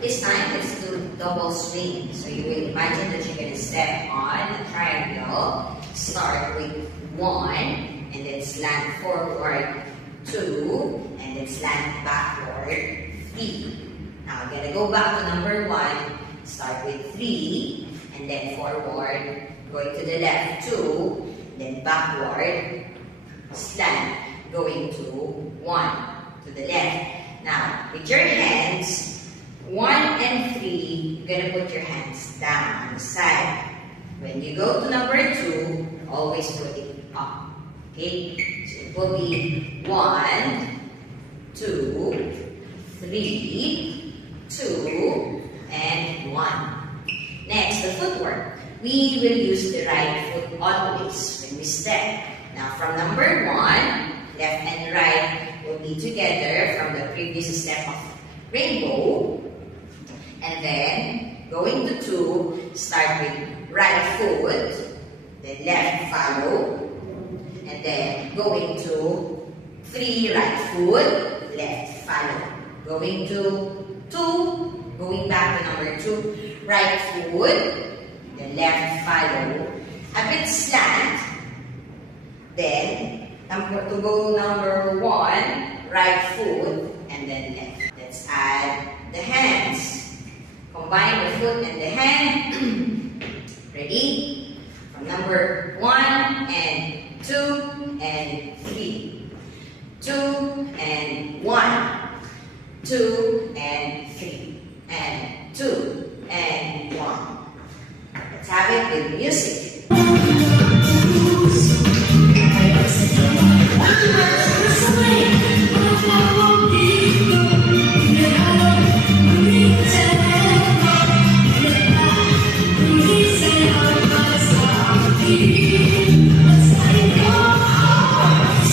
This time, let's do double swing. So you will imagine that you're going to step on the triangle. Start with 1, and then slant forward 2, and then slant backward 3. Now, I'm going to go back to number 1. Start with 3, and then forward, going to the left 2, then backward, slant, going to 1, to the left. Now, with your hands, 1 and 3, you're going to put your hands down on the side. When you go to number 2, always put it up. Okay? So it will be 1, 2, 3, 2, and 1. Next, the footwork. We will use the right foot always when we step. Now, from number 1, left and right will be together from the previous step of rainbow. And then, going to 2, start with right foot, then left follow, and then going to 3, right foot, left follow. Going to 2, going back to number 2, right foot, then left follow, a bit slant, then to go number 1, right foot, and then left. Let's add the hands. Combine the foot and the hand. Ready? From number 1 and 2 and 3. 2 and 1. 2 and 3. And 2 and 1. Let's have it with music. Thank you.